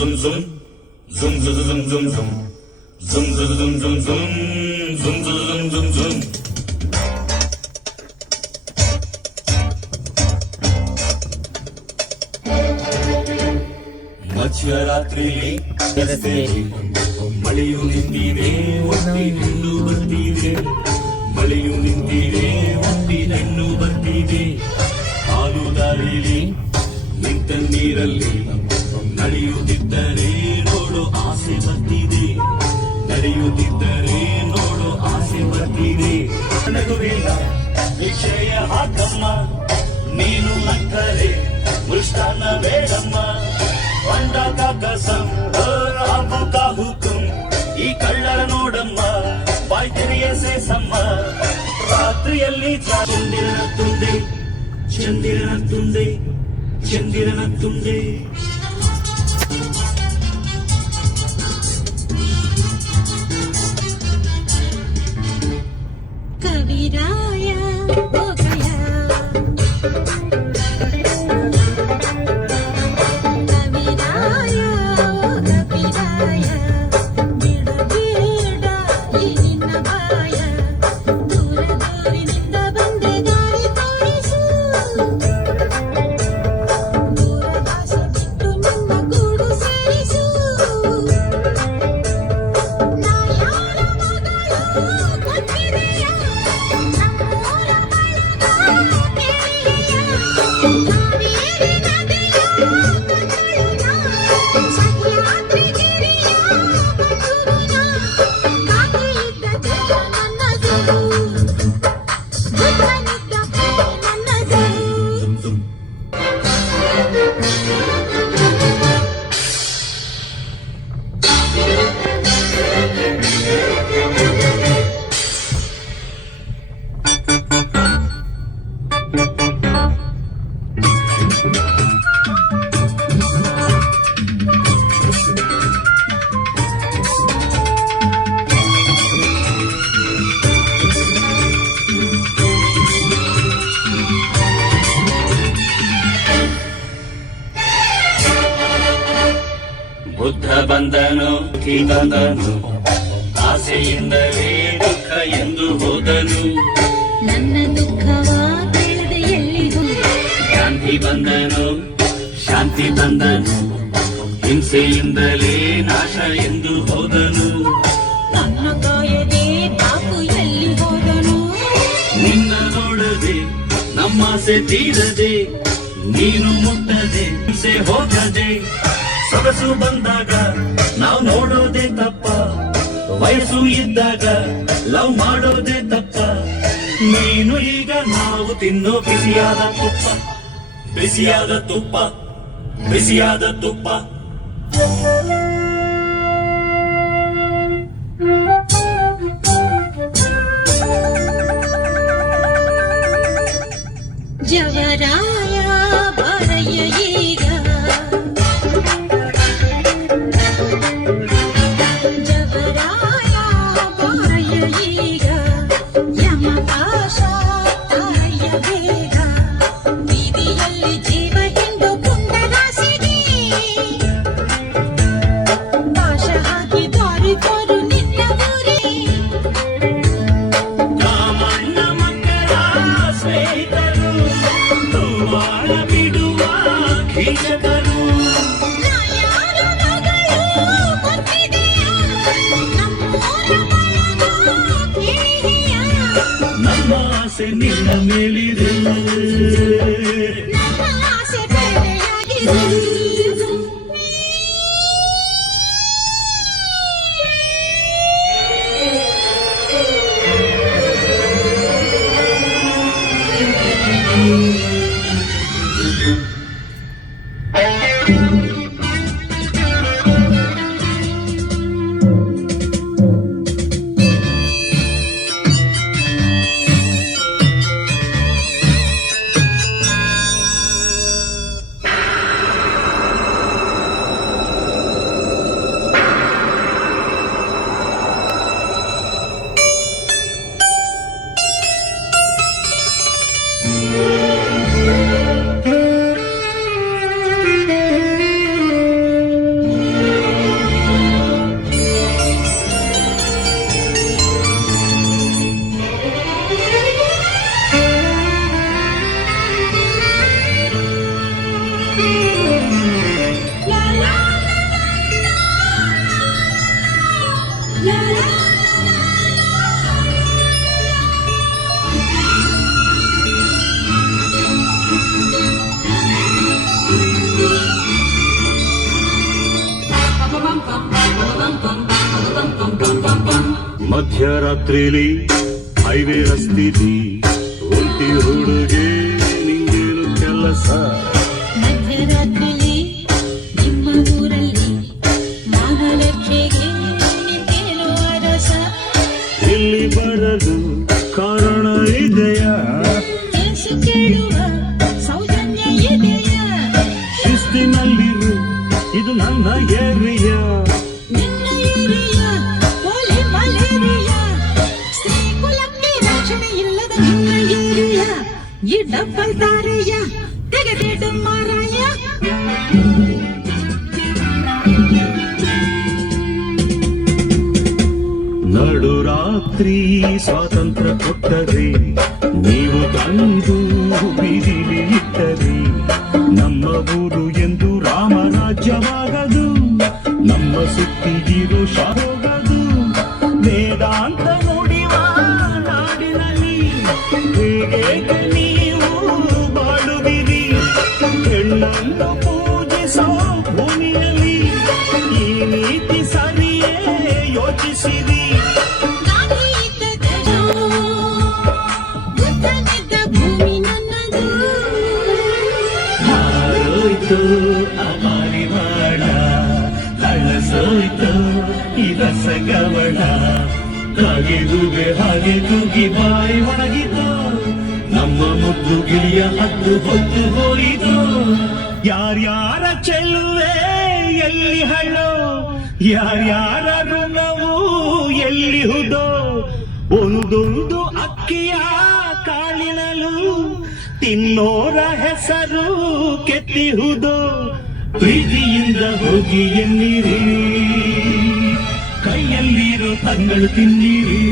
zum zum zum zum zum zum zum zum zum zum zum zum zum zum. ಮಧ್ಯರಾತ್ರಿಯಲ್ಲಿ ಮಳೆಯು ನಿಂತಿದೆ ಒಟ್ಟಿ ಹೆಣ್ಣು ಬರ್ತಿದೆ ಮಳೆಯು ನಿಂತಿದೆ ಒಟ್ಟಿ ಹೆಣ್ಣು ಬರ್ತಿದೆ ಹಾಲು ದಾರಿಲಿ ನಿಂತ ನೀರಲ್ಲಿ ನಡೆಯುತ್ತಿದ್ದರೆ ನೋಡು ಆಸೆ ಬರ್ತಿದೆ ನಡೆಯುತ್ತಿದ್ದರೆ ನೋಡು ಆಸೆ ಬರ್ತಿದೆ ನಗುವಿನ ವಿಷಯ ಹಾಕಮ್ಮ ನೀನು ನಕ್ಕರೆ ಮೃಷ್ಟಾನ್ನ ಬೇಡಮ್ಮ ಅಂಡ ಕಸಂ ಅಬು ಕಾ ಹುಕುಂ ಈ ಕಳ್ಳರ ನೋಡಮ್ಮ ಬಾಯ್ ತೆರೆಯ ಸೇಸಮ್ಮ ರಾತ್ರಿಯಲ್ಲಿ ಚಂದಿರನ ತುಂದೆ ಚಂದಿರನ ತುಂದೆ ಚಂದಿರನ ತುಂದೆ ಕವಿರಾಯ ಬುದ್ಧ ಬಂದನು ಕಿ ಬಂದನು ಆಸೆಯಿಂದಲೇ ದುಃಖ ಎಂದು ಹೋದನು ನನ್ನ ದುಃಖವ ತಿಳಿದೆ ಎಲ್ಲಿ ಶಾಂತಿ ಬಂದನು ಶಾಂತಿ ಬಂದನು ಹಿಂಸೆಯಿಂದಲೇ ನಾಶ ಎಂದು ಹೋದನು ನನ್ನ ಕಾಯದೆ ಬಾಪು ಎಲ್ಲಿ ಹೋದನು ನಿನ್ನ ನೋಡದೆ ನಮ್ಮಾಸೆ ತೀರದೆ ನೀನು ಮುಟ್ಟದೆ ಹಿಂಸೆ ಹೋಗದೆ ಸೊಗಸು ಬಂದಾಗ ನಾವು ನೋಡೋದೇ ತಪ್ಪ ವಯಸ್ಸು ಇದ್ದಾಗ ಲವ್ ಮಾಡೋದೇ ತಪ್ಪ ನೀನು ಈಗ ನಾವು ತಿನ್ನೋ ಬಿಸಿಯಾದ ತುಪ್ಪ ಬಿಸಿಯಾದ ತುಪ್ಪ ಬಿಸಿಯಾದ ತುಪ್ಪ ಜವರಾಯ ಬರೆಯ ಈಗ ಜವರಾಯ ಬರೆಯ ಈಗ ಯಮಪಾಶ ತಾಯ ಬೇಗ ಬೀದಿಯಲ್ಲಿ ಜೀವ ಹಿಂಡು ಪುಂಡರಾಸಿಗೆ ಪಾಶ ಹಾಕಿ ದಾರಿ ತೋರು ನಿನ್ನ ಗುರಿ ಕಾಮಣ್ಣ ಮಕ್ಕಳ ಸ್ನೇಹಿತರು ತುವಾಳ ಬಿಡುವ ಕೀಚಕರು ನಮ್ಮ ಆಸೆ ನಿನ್ನ ಮೇಲಿದೆ ಮಧ್ಯರಾತ್ರಿಲಿ ಹೈವೇ ರಸ್ತಿಲಿ ಒಂಟಿ ಹುಡುಗಿ ನಿಂಗೇನು ಕೆಲಸ ಮಧ್ಯರಾತ್ರಿಲಿ ನಿಮ್ಮ ಊರಲ್ಲಿ ಮಾನರಕ್ಷೆಗೆ ನಿಂತೇನು ಅರಸ ಇಲ್ಲಿ ಬರಲು ಕಾರಣ ಇದೆಯಾ ಕೇಸು ಕೇಳುವ ಸೌಜನ್ಯ ಇದೆಯಾ ಶಿಸ್ತಿನಲ್ಲಿರು ಇದು ನನ್ನ ಏರಿಯಾ ನಿನ್ನ ಏರಿಯಾ ಪೋಲಿ ಮಲೇರಿಯಾ ಸ್ತ್ರೀ ಕುಲಕ್ಕೆ ರಕ್ಷಣೆ ಇಲ್ಲದ ನಿನ್ನ ಏರಿಯಾ ಈ ಡಬ್ಬಲ್ ದಾರಿಯ ತೆಗೆದಿಡು ಮಾರಾಯ ನಡು ರಾತ್ರಿ ಸ್ವಾತಂತ್ರ್ಯ ಕೊಟ್ಟರೆ ನೀವು ತಂದು ಬೀದಿಲಿ ಇಟ್ಟರೆ ನಮ್ಮ ಊರು ಎಂದು ರಾಮರಾಜ್ಯವಾಗದು ನಮ್ಮ ಸುತ್ತಿಗಿರೋ ಹೋಗದು ವೇದಾಂತ ನುಡಿವ ನಾಡಿನಲ್ಲಿ ಹೇಗೆ ನೀವು ಬಾಳುವಿರಿ ಹೆಣ್ಣನ್ನು ಪೂಜಿಸೋ ಭೂಮಿಯಲ್ಲಿ ಈ ನೀತಿ ಸರಿಯೇ ಯೋಚಿಸಿರಿ ಗಾಳಿ ಇದ್ದ ದೇಶ, ಉದ್ದನಿದ್ದ ಭೂಮಿ ನನ್ನದು ಹಾರೋಯ್ತು ಅಮಾರಿವಾಡ ಕಳಸೋಯ್ತು ಈ ರಸಗವಳ ಕಾಗೆದುಗೆ ಹಾಗೆ ತೂಗಿ ಬಾಯಿ ಒಣಗಿತು ನಮ್ಮ ಮುದ್ದು ಗಿಳಿಯ ಹತ್ತು ಹೊತ್ತು ಹೋಯಿತು ಯಾರ್ಯಾರ ಚೆಲ್ಲುವೆ ಎಲ್ಲಿ ಹಳ್ಳೋ ಯಾರ್ಯಾರ ಋಣವು ಎಲ್ಲಿ ಹುದೋ ಒಂದೊಂದು ಅಕ್ಕಿಯ ಕಾಳಿನಲು ತಿನ್ನೋರ ಹೆಸರು ಕೆತ್ತಿಹುದು ಪ್ರೀತಿಯಿಂದ ಹೋಗಿ ಎನ್ನಿರಿ ಕೈಯಲ್ಲಿರೋ ತಂಗಳು ತಿನ್ನಿರಿ